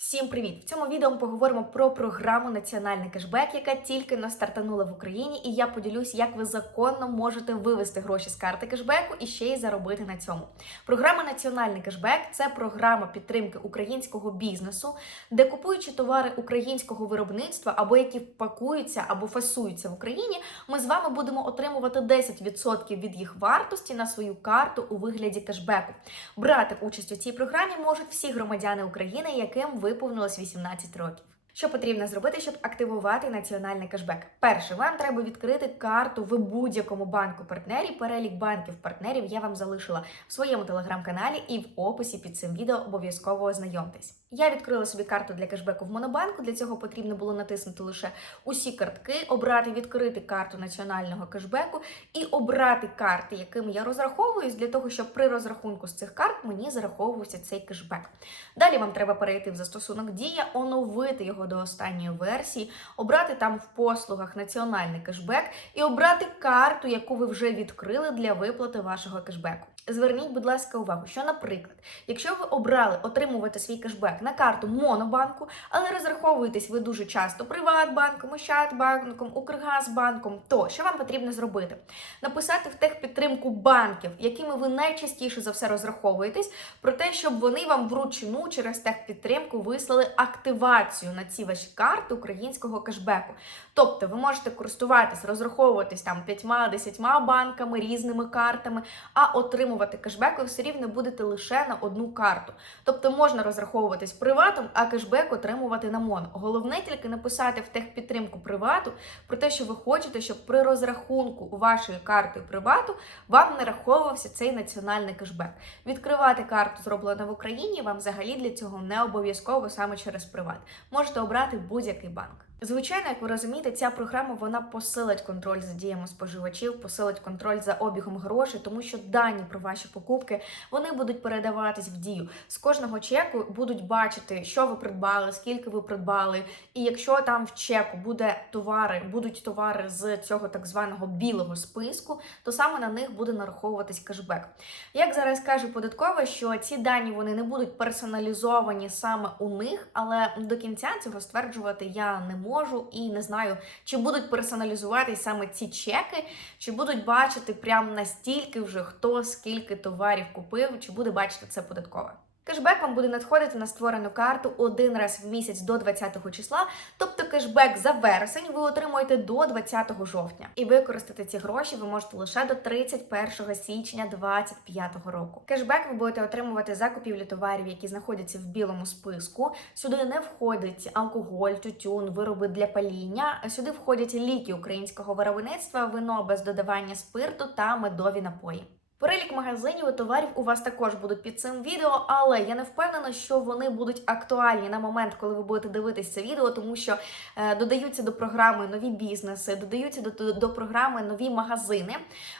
Всім привіт! В цьому відео ми поговоримо про програму Національний кешбек, яка тільки но стартанула в Україні, і я поділюсь, як ви законно можете вивести гроші з карти кешбеку і ще й заробити на цьому. Програма Національний кешбек це програма підтримки українського бізнесу, де купуючи товари українського виробництва або які пакуються або фасуються в Україні, ми з вами будемо отримувати 10% від їх вартості на свою карту у вигляді кешбеку. Брати участь у цій програмі можуть всі громадяни України, яким виповнилось 18 років. Що потрібно зробити, щоб активувати національний кешбек? Перше, вам треба відкрити карту в будь-якому банку партнері. Перелік банків партнерів я вам залишила в своєму телеграм-каналі і в описі під цим відео обов'язково ознайомтесь. Я відкрила собі карту для кешбеку в Монобанку. Для цього потрібно було натиснути лише усі картки, обрати відкрити карту національного кешбеку і обрати карти, якими я розраховуюсь, для того, щоб при розрахунку з цих карт мені зараховувався цей кешбек. Далі вам треба перейти в застосунок Дія, оновити його до останньої версії, обрати там в послугах національний кешбек і обрати карту, яку ви вже відкрили для виплати вашого кешбеку. Зверніть, будь ласка, увагу, що, наприклад, якщо ви обрали отримувати свій кешбек на карту Монобанку, але розраховуєтесь ви дуже часто Приватбанком, Ощадбанком, Укргазбанком, то що вам потрібно зробити? Написати в техпідтримку банків, якими ви найчастіше за все розраховуєтесь, про те, щоб вони вам вручну через техпідтримку вислали активацію на ці ваші карти українського кешбеку. Тобто ви можете користуватись, розраховуватись там п'ятьма-десятьма банками, різними картами, а отримувати кешбек ви все рівно будете лише на одну карту. Тобто можна розраховуватись приватом, а кешбек отримувати на МОН. Головне тільки написати в техпідтримку привату про те, що ви хочете, щоб при розрахунку вашої карти привату вам нараховувався цей національний кешбек. Відкривати карту зроблено в Україні вам взагалі для цього не обов'язково саме через приват. Можете обрати будь-який банк. Звичайно, як ви розумієте, ця програма вона посилить контроль за діями споживачів, посилить контроль за обігом грошей, тому що дані про ваші покупки вони будуть передаватись в дію. З кожного чеку будуть бачити, що ви придбали, скільки ви придбали. І якщо там в чеку буде товари, будуть товари з цього так званого білого списку, то саме на них буде нараховуватись кешбек. Як зараз каже податкова, що ці дані вони не будуть персоналізовані саме у них, але до кінця цього стверджувати я не можу можу і не знаю, чи будуть персоналізувати саме ці чеки, чи будуть бачити прям настільки вже хто скільки товарів купив, чи буде бачити це податкове. Кешбек вам буде надходити на створену карту один раз в місяць до 20 числа, тобто кешбек за вересень ви отримуєте до 20 жовтня. І використати ці гроші ви можете лише до 31 січня 2025 року. Кешбек ви будете отримувати за купівлю товарів, які знаходяться в білому списку. Сюди не входить алкоголь, тютюн, вироби для паління. Сюди входять ліки українського виробництва, вино без додавання спирту та медові напої. Перелік магазинів і товарів у вас також будуть під цим відео, але я не впевнена, що вони будуть актуальні на момент, коли ви будете дивитися це відео, тому що е, додаються до програми нові бізнеси, додаються до, до, до програми нові магазини.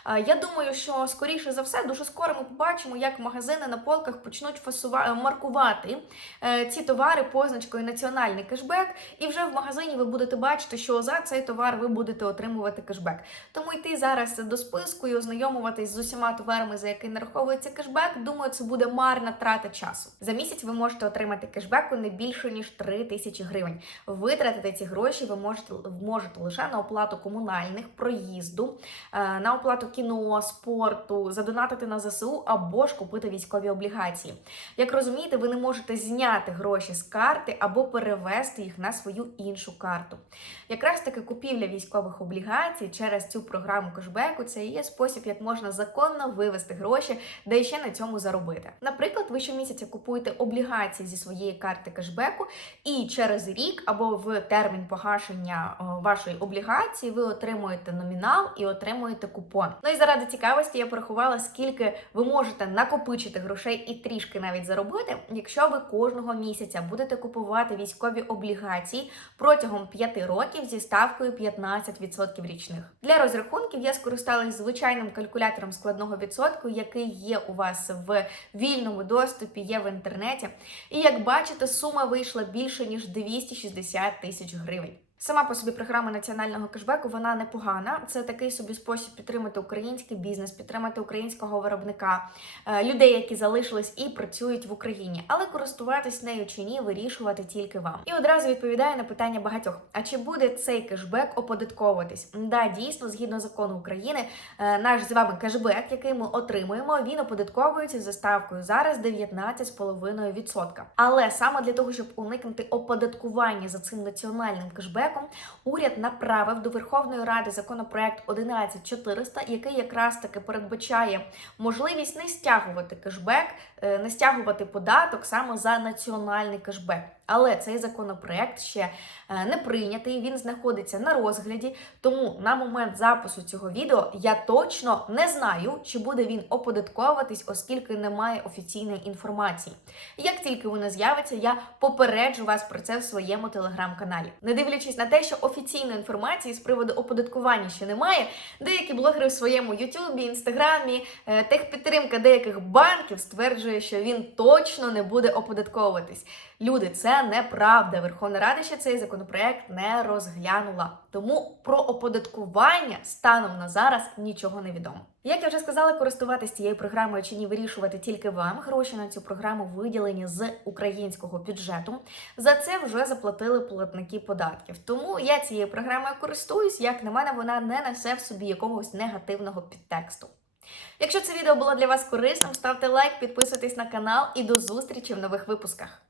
Е, я думаю, що скоріше за все, дуже скоро ми побачимо, як магазини на полках почнуть фасува... маркувати е, ці товари позначкою національний кешбек, і вже в магазині ви будете бачити, що за цей товар ви будете отримувати кешбек. Тому йти зараз до списку і ознайомуватись з усіма товарами товарами, за який нараховується кешбек, думаю, це буде марна трата часу. За місяць ви можете отримати кешбеку не більше ніж 3 тисячі гривень. Витратити ці гроші ви можете можете лише на оплату комунальних, проїзду, е, на оплату кіно, спорту, задонатити на ЗСУ або ж купити військові облігації. Як розумієте, ви не можете зняти гроші з карти або перевести їх на свою іншу карту. Якраз таки купівля військових облігацій через цю програму кешбеку це є спосіб, як можна законно вивести гроші, де ще на цьому заробити. Наприклад, ви щомісяця купуєте облігації зі своєї карти кешбеку, і через рік або в термін погашення вашої облігації ви отримуєте номінал і отримуєте купон. Ну і заради цікавості я порахувала, скільки ви можете накопичити грошей і трішки навіть заробити, якщо ви кожного місяця будете купувати військові облігації протягом 5 років зі ставкою 15% річних. Для розрахунків я скористалась звичайним калькулятором складного відсотку відсотку, який є у вас в вільному доступі, є в інтернеті. І як бачите, сума вийшла більше ніж 260 тисяч гривень. Сама по собі програма національного кешбеку вона непогана. Це такий собі спосіб підтримати український бізнес, підтримати українського виробника, е, людей, які залишились і працюють в Україні. Але користуватись нею чи ні, вирішувати тільки вам. І одразу відповідаю на питання багатьох: а чи буде цей кешбек оподатковуватись? Да, дійсно, згідно закону України, е, наш з вами кешбек, який ми отримуємо, він оподатковується за ставкою зараз 19,5%. Але саме для того, щоб уникнути оподаткування за цим національним кешбеком, уряд направив до Верховної Ради законопроект 11400, який якраз таки передбачає можливість не стягувати кешбек, е, не стягувати податок саме за національний кешбек. Але цей законопроект ще е, не прийнятий. Він знаходиться на розгляді. Тому на момент запису цього відео я точно не знаю, чи буде він оподатковуватись, оскільки немає офіційної інформації. Як тільки вона з'явиться, я попереджу вас про це в своєму телеграм-каналі. Не дивлячись на те, що офіційної інформації з приводу оподаткування ще немає, деякі блогери в своєму Ютубі, інстаграмі, е, техпідтримка деяких банків стверджує, що він точно не буде оподатковуватись. Люди, це неправда. Верховна Рада ще цей законопроект не розглянула. Тому про оподаткування станом на зараз нічого не відомо. Як я вже сказала, користуватись цією програмою чи ні вирішувати тільки вам. Гроші на цю програму виділені з українського бюджету. За це вже заплатили платники податків. Тому я цією програмою користуюсь. Як на мене, вона не несе в собі якогось негативного підтексту. Якщо це відео було для вас корисним, ставте лайк, підписуйтесь на канал і до зустрічі в нових випусках.